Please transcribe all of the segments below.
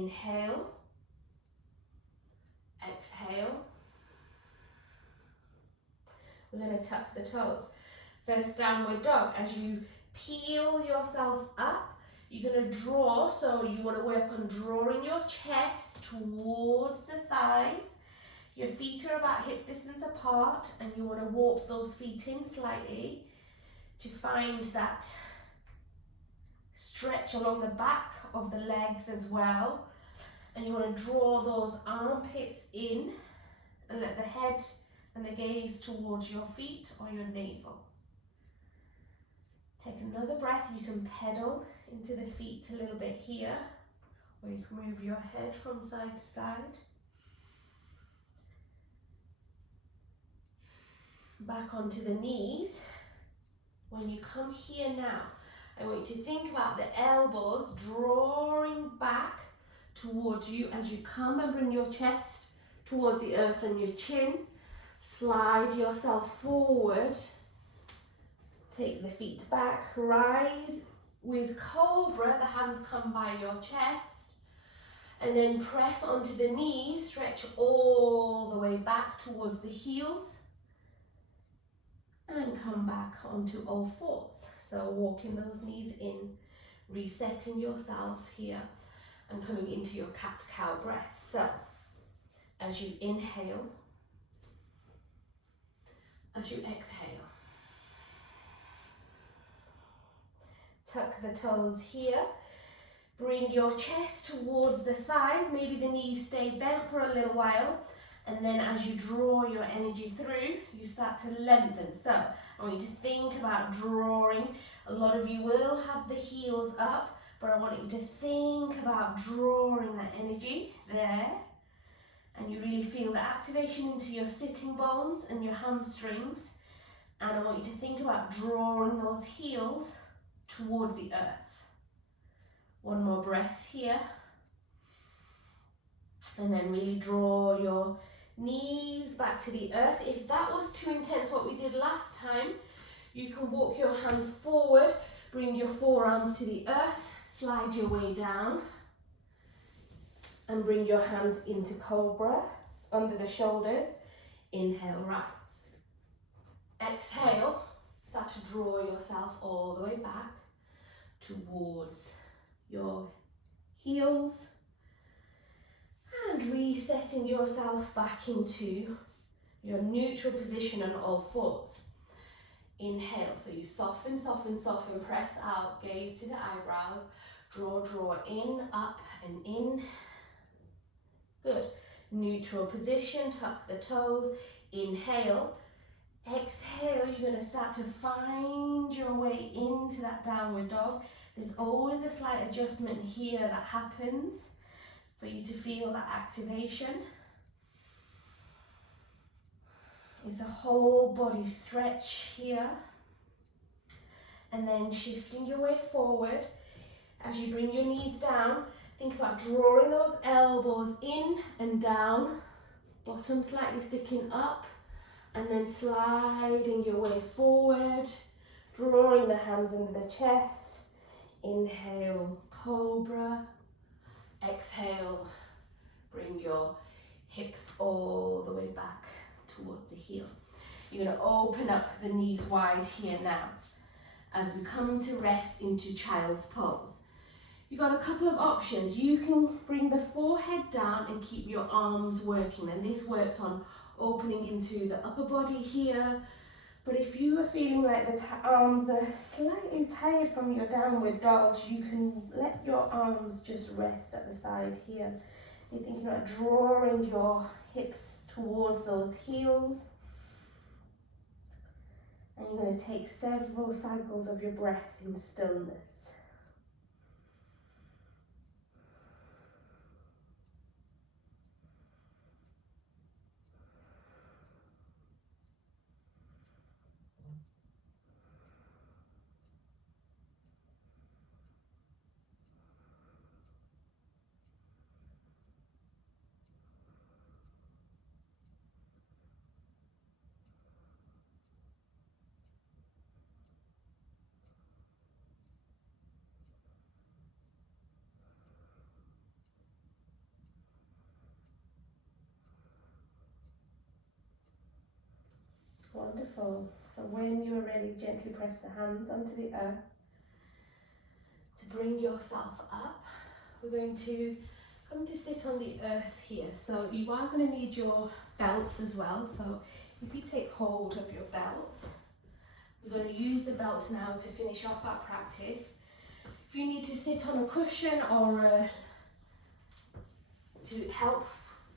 Inhale, exhale. We're going to tuck the toes. First downward dog. As you peel yourself up, you're going to draw, so you want to work on drawing your chest towards the thighs. Your feet are about hip distance apart, and you want to walk those feet in slightly to find that stretch along the back of the legs as well. And you want to draw those armpits in and let the head and the gaze towards your feet or your navel. Take another breath. You can pedal into the feet a little bit here, or you can move your head from side to side. Back onto the knees. When you come here now, I want you to think about the elbows drawing back towards you as you come, and bring your chest towards the earth and your chin. Slide yourself forward. Take the feet back. Rise with cobra. The hands come by your chest. And then press onto the knees. Stretch all the way back towards the heels. And come back onto all fours. So walking those knees in, resetting yourself here, and coming into your cat-cow breath. So, as you inhale, as you exhale, tuck the toes here. Bring your chest towards the thighs. Maybe the knees stay bent for a little while. And then as you draw your energy through, you start to lengthen. So I want you to think about drawing. A lot of you will have the heels up, but I want you to think about drawing that energy there. And you really feel the activation into your sitting bones and your hamstrings. And I want you to think about drawing those heels towards the earth. One more breath here. And then really draw your knees back to the earth. If that was too intense, what we did last time, you can walk your hands forward, bring your forearms to the earth, slide your way down, and bring your hands into cobra, under the shoulders. Inhale, rise. Exhale, start to draw yourself all the way back towards your heels. And resetting yourself back into your neutral position on all fours. Inhale, so you soften, soften, soften, press out, gaze to the eyebrows, draw, draw, in, up and in. Good. Neutral position, tuck the toes, inhale. Exhale, you're going to start to find your way into that downward dog. There's always a slight adjustment here that happens for you to feel that activation. It's a whole body stretch here. And then shifting your way forward. As you bring your knees down, think about drawing those elbows in and down. Bottom slightly sticking up. And then sliding your way forward. Drawing the hands under the chest. Inhale, cobra. Exhale, bring your hips all the way back towards the heel. You're going to open up the knees wide here now as we come to rest into child's pose. You've got a couple of options. You can bring the forehead down and keep your arms working, and this works on opening into the upper body here. But if you are feeling like the arms are slightly tired from your downward dogs, you can let your arms just rest at the side here. You're thinking about drawing your hips towards those heels. And you're going to take several cycles of your breath in stillness. Wonderful. So when you're ready, gently press the hands onto the earth to bring yourself up. We're going to come to sit on the earth here. So you are going to need your belts as well. So if you take hold of your belts, we're going to use the belt now to finish off our practice. If you need to sit on a cushion or to help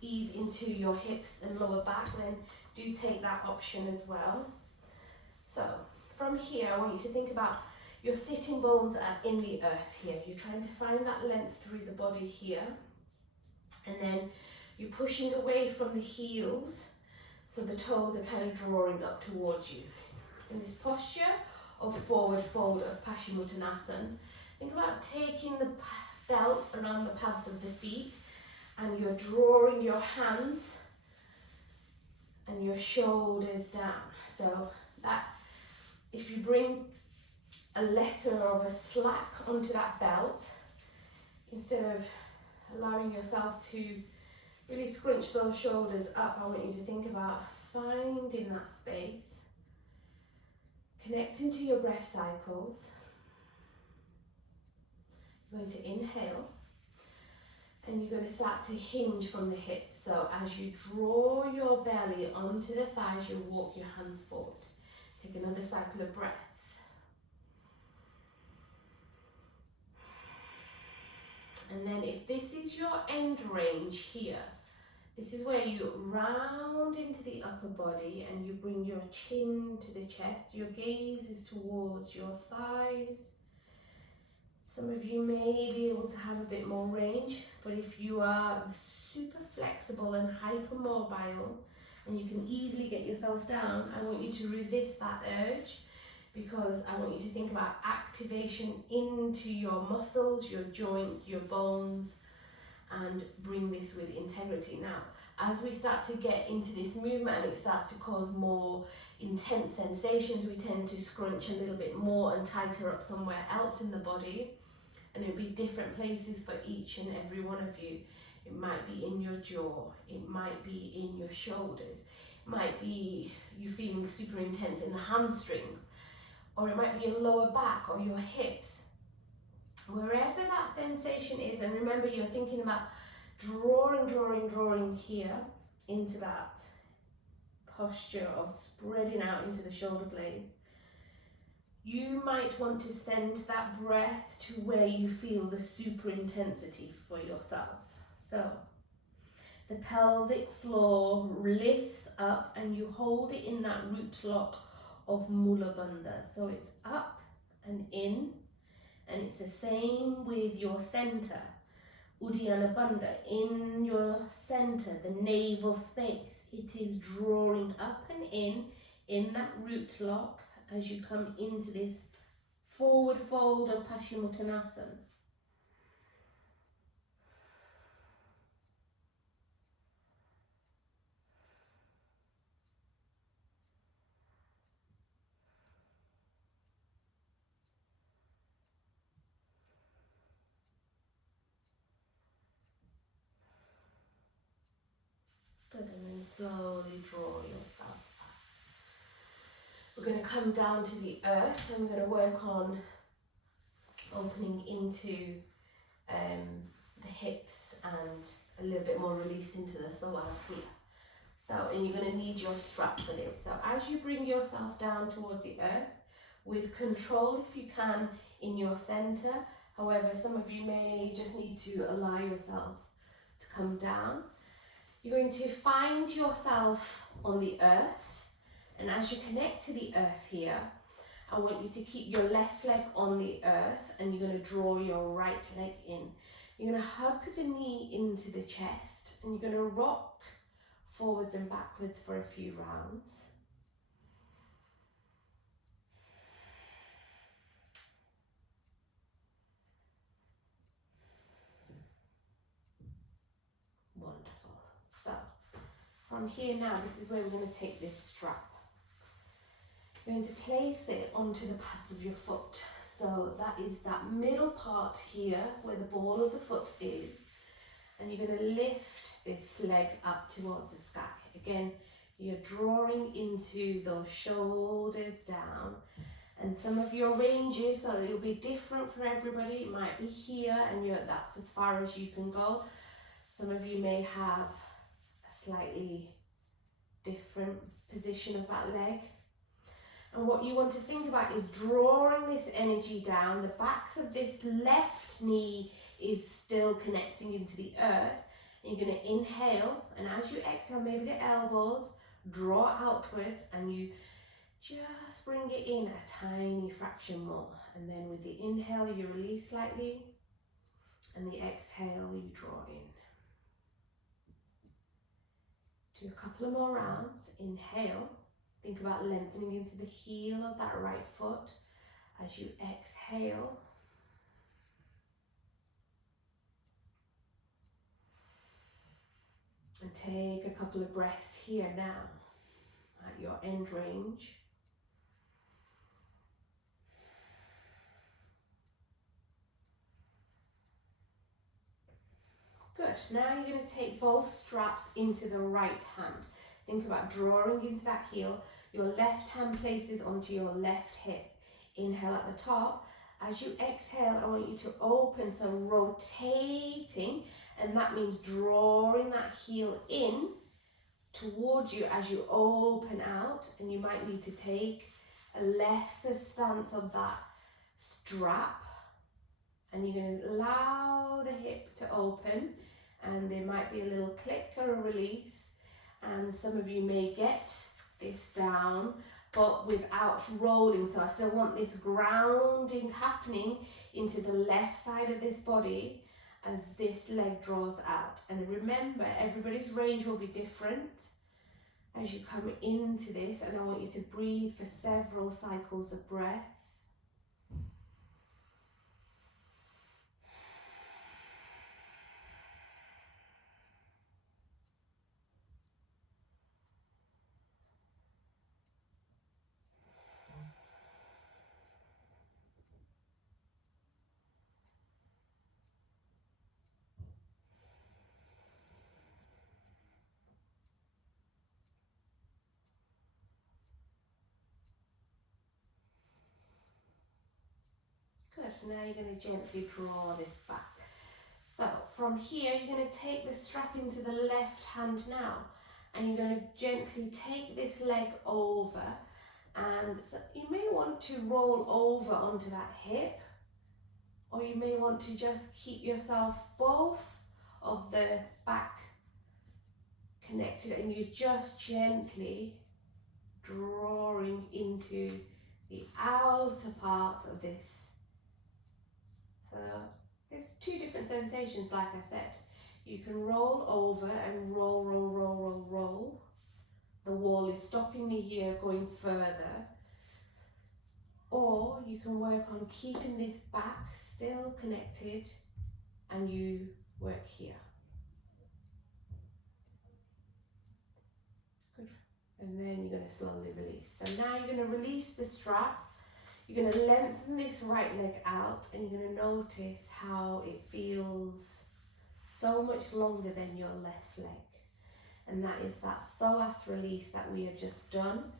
ease into your hips and lower back, then do take that option as well. So from here, I want you to think about your sitting bones are in the earth here. You're trying to find that length through the body here. And then you're pushing away from the heels, so the toes are kind of drawing up towards you. In this posture of forward fold of Paschimottanasana, think about taking the belt around the pads of the feet, and you're drawing your hands and your shoulders down. So that if you bring a lesser of a slack onto that belt, instead of allowing yourself to really scrunch those shoulders up, I want you to think about finding that space, connecting to your breath cycles. You're going to inhale, and you're going to start to hinge from the hips. So as you draw your belly onto the thighs, you walk your hands forward. Take another cycle of breath. And then if this is your end range here, this is where you round into the upper body and you bring your chin to the chest. Your gaze is towards your thighs. Some of you may be able to have a bit more range, but if you are super flexible and hypermobile and you can easily get yourself down, I want you to resist that urge, because I want you to think about activation into your muscles, your joints, your bones, and bring this with integrity. Now, as we start to get into this movement and it starts to cause more intense sensations, we tend to scrunch a little bit more and tighter up somewhere else in the body. And it'll be different places for each and every one of you. It might be in your jaw, it might be in your shoulders, it might be you feeling super intense in the hamstrings, or it might be your lower back or your hips. Wherever that sensation is, and remember you're thinking about drawing here into that posture of spreading out into the shoulder blades. You might want to send that breath to where you feel the super intensity for yourself. So the pelvic floor lifts up and you hold it in that root lock of Mula Bandha. So it's up and in, and it's the same with your center. Uddiyana Bandha, in your center, the navel space, it is drawing up and in that root lock as you come into this forward fold of Paschimottanasana. Good, and then slowly draw yourself up. We're going to come down to the earth and we're going to work on opening into the hips and a little bit more release into the psoas here. So, and you're going to need your strap for this. So as you bring yourself down towards the earth, with control if you can in your center. However, some of you may just need to allow yourself to come down. You're going to find yourself on the earth. And as you connect to the earth here, I want you to keep your left leg on the earth and you're going to draw your right leg in. You're going to hug the knee into the chest and you're going to rock forwards and backwards for a few rounds. Wonderful. So, from here now, this is where we're going to take this strap. You're going to place it onto the pads of your foot. So that is that middle part here where the ball of the foot is. And you're going to lift this leg up towards the sky. Again, You're drawing into those shoulders down. And some of your ranges, so it'll be different for everybody. It might be here and that's as far as you can go. Some of you may have a slightly different position of that leg. And what you want to think about is drawing this energy down. The backs of this left knee is still connecting into the earth. And you're going to inhale, and as you exhale, maybe the elbows draw outwards, and you just bring it in a tiny fraction more. And then with the inhale, you release slightly, and the exhale, you draw in. Do a couple of more rounds. Inhale. Think about lengthening into the heel of that right foot. As you exhale, and take a couple of breaths here now at your end range. Good. Now you're going to take both straps into the right hand. Think about drawing into that heel. Your left hand places onto your left hip. Inhale at the top. As you exhale, I want you to open, so rotating, and that means drawing that heel in towards you as you open out, and you might need to take a lesser stance of that strap, and you're going to allow the hip to open, and there might be a little click or a release, and some of you may get this down but without rolling, so I still want this grounding happening into the left side of this body as this leg draws out. And remember, everybody's range will be different as you come into this, and I want you to breathe for several cycles of breath. Good, now you're going to gently draw this back. So from here, you're going to take the strap into the left hand now, and you're going to gently take this leg over, and so you may want to roll over onto that hip, or you may want to just keep yourself both of the back connected, and you're just gently drawing into the outer part of this. So there's two different sensations, like I said. You can roll over and roll, roll, roll, roll, roll. The wall is stopping me here going further. Or you can work on keeping this back still connected, and you work here. Good. And then you're going to slowly release. So now you're going to release the strap. You're going to lengthen this right leg out, and you're going to notice how it feels so much longer than your left leg. And that is that psoas release that we have just done.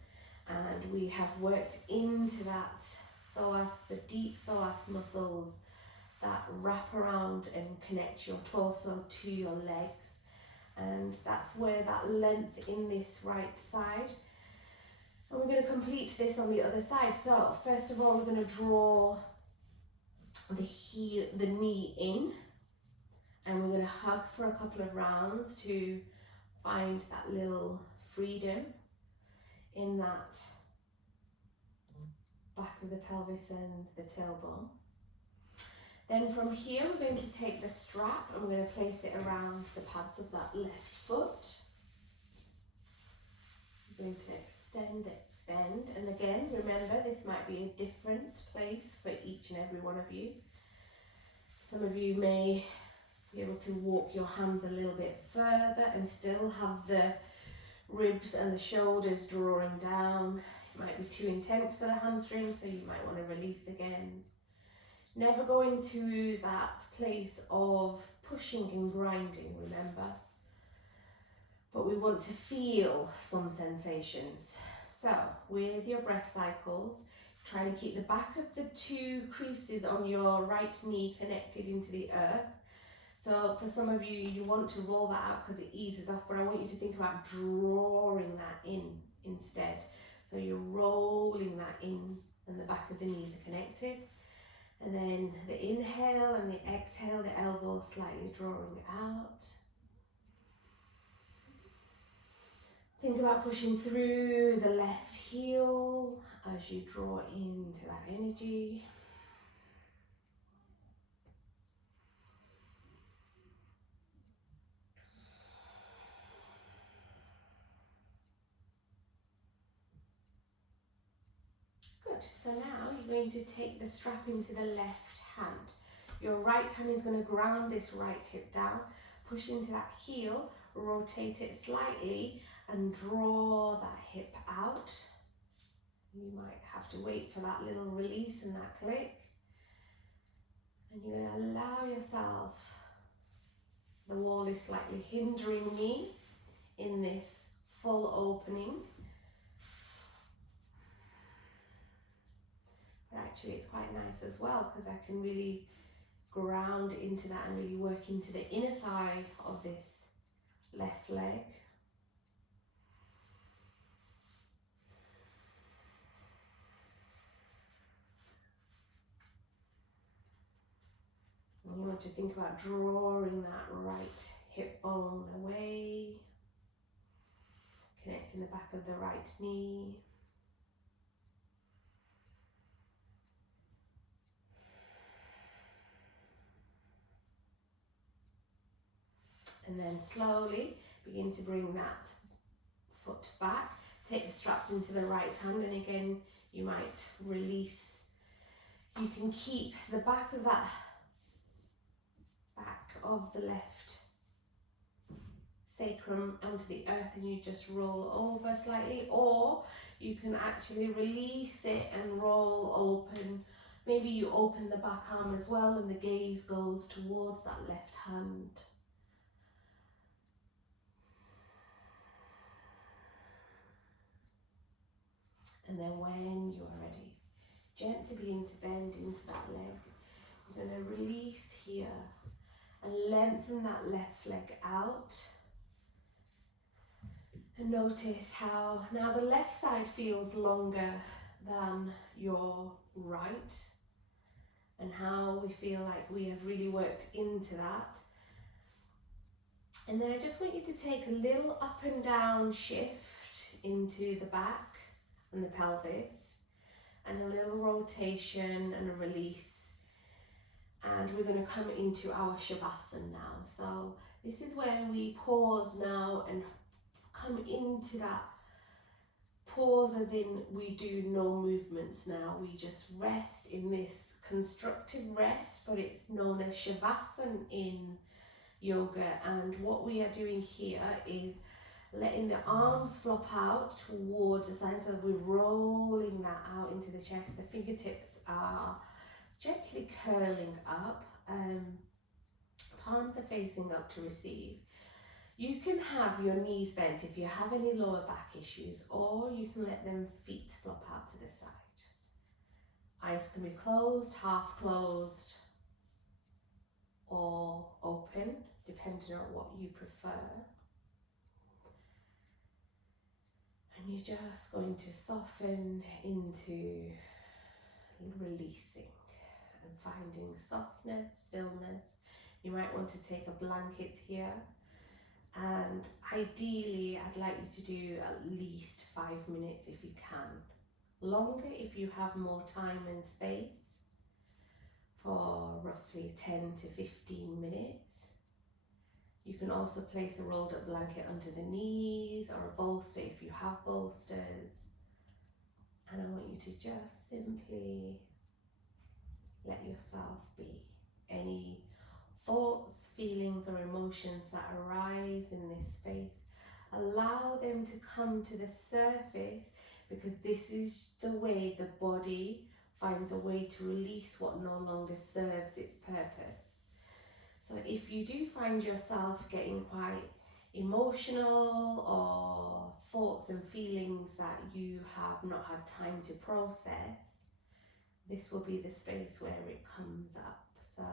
And we have worked into that psoas, the deep psoas muscles that wrap around and connect your torso to your legs. And that's where that length in this right side. And we're going to complete this on the other side. So first of all, we're going to draw the knee in, and we're going to hug for a couple of rounds to find that little freedom in that back of the pelvis and the tailbone. Then from here, we're going to take the strap and we're going to place it around the pads of that left foot. Going to extend, and again, remember, this might be a different place for each and every one of you. Some of you may be able to walk your hands a little bit further and still have the ribs and the shoulders drawing down. It might be too intense for the hamstrings, so you might want to release again. Never go into that place of pushing and grinding, remember. but we want to feel some sensations. So with your breath cycles, try to keep the back of the two creases on your right knee connected into the earth. So for some of you, you want to roll that out because it eases off, but I want you to think about drawing that in instead. So you're rolling that in and the back of the knees are connected. And then the inhale and the exhale, the elbow slightly drawing out. Think about pushing through the left heel as you draw into that energy. Good, so now you're going to take the strap into the left hand. Your right hand is going to ground this right hip down, push into that heel, rotate it slightly and draw that hip out. You might have to wait for that little release and that click. And you're going to allow yourself, the wall is slightly hindering me in this full opening. But actually it's quite nice as well because I can really ground into that and really work into the inner thigh of this left leg. And you want to think about drawing that right hip bone away, connecting the back of the right knee. And then slowly begin to bring that foot back. Take the straps into the right hand, and again you might release. You can keep the back of the left sacrum onto the earth and you just roll over slightly, or you can actually release it and roll open. Maybe you open the back arm as well and the gaze goes towards that left hand. And then when you are ready, gently begin to bend into that leg. You're going to release here and lengthen that left leg out. And notice how now the left side feels longer than your right, and how we feel like we have really worked into that. And then I just want you to take a little up and down shift into the back and the pelvis, and a little rotation and a release. And we're going to come into our Shavasana now. So this is where we pause now and come into that pause, as in we do no movements now. We just rest in this constructive rest, but it's known as Shavasana in yoga. And what we are doing here is letting the arms flop out towards the side, so we're rolling that out into the chest. The fingertips are gently curling up, palms are facing up to receive. You can have your knees bent if you have any lower back issues, or you can let them feet flop out to the side. Eyes can be closed, half closed, or open, depending on what you prefer. And you're just going to soften into releasing and finding softness, stillness. You might want to take a blanket here, and ideally I'd like you to do at least 5 minutes if you can. Longer if you have more time and space, for roughly 10 to 15 minutes. You can also place a rolled up blanket under the knees, or a bolster if you have bolsters. And I want you to just simply let yourself be. Any thoughts, feelings or emotions that arise in this space, allow them to come to the surface, because this is the way the body finds a way to release what no longer serves its purpose. So if you do find yourself getting quite emotional or thoughts and feelings that you have not had time to process, this will be the space where it comes up. So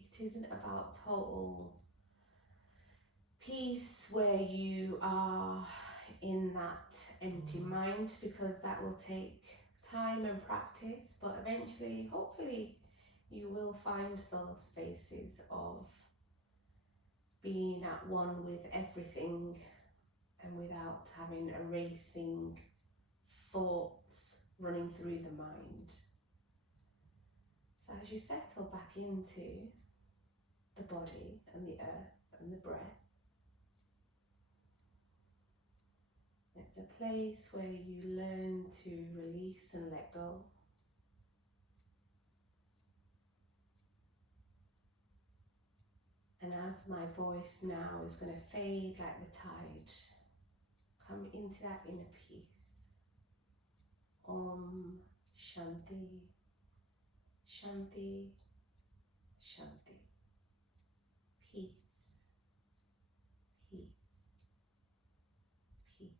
it isn't about total peace where you are in that empty mind, because that will take time and practice, but eventually, hopefully, you will find those spaces of being at one with everything and without having a racing thoughts running through the mind. So as you settle back into the body and the earth and the breath, it's a place where you learn to release and let go. And as my voice now is going to fade like the tide, come into that inner peace. Om Shanti, Shanti, Shanti.